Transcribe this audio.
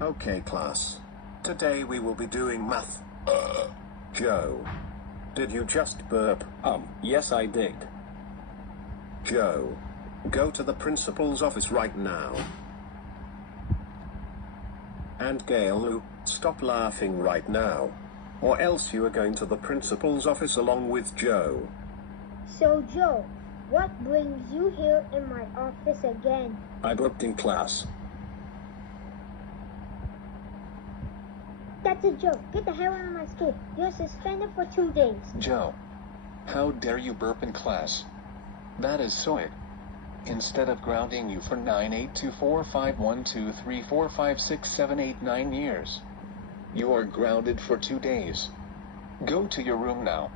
Okay, class. Today we will be doing math. Joe, did you just burp? Yes I did. Joe, go to the principal's office right now. And Gail, stop laughing right now. Or else you are going to the principal's office along with Joe. So Joe, what brings you here in my office again? I burped in class. That's a joke. Get the hell out of my school. You're suspended for 2 days. Joe, how dare you burp in class? That is so it. Instead of grounding you for 9824512345678 9 years, you are grounded for 2 days. Go to your room now.